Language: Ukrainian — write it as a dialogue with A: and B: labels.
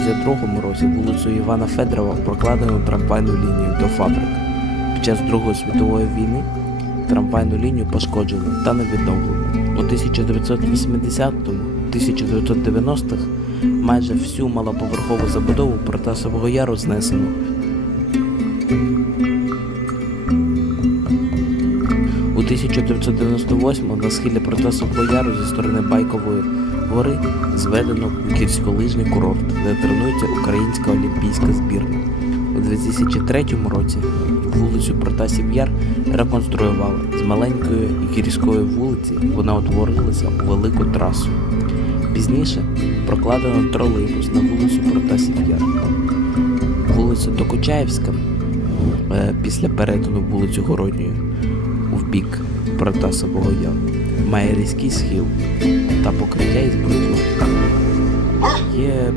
A: 1932 році вулицю Івана Федорова прокладено трамвайну лінію до фабрик. Під час Другої світової війни трамвайну лінію пошкоджено та не відновлено. У 1980-1990-х майже всю малоповерхову забудову Протасового Яру знесено. У 1998 на схилі Протасового Яру зі сторони Байкової гори зведено гірськолижний курорт, де тренується українська олімпійська збірна. У 2003 році вулицю Протасів Яр реконструювали. З маленької гірської вулиці вона утворилася у велику трасу. Пізніше прокладено тролейбус на вулицю Протасів Яр. Вулиця Докучаєвська е, після перетину вулицю Городньої в бік Протасового Яру має різкий схил та покриття із бруківки. Є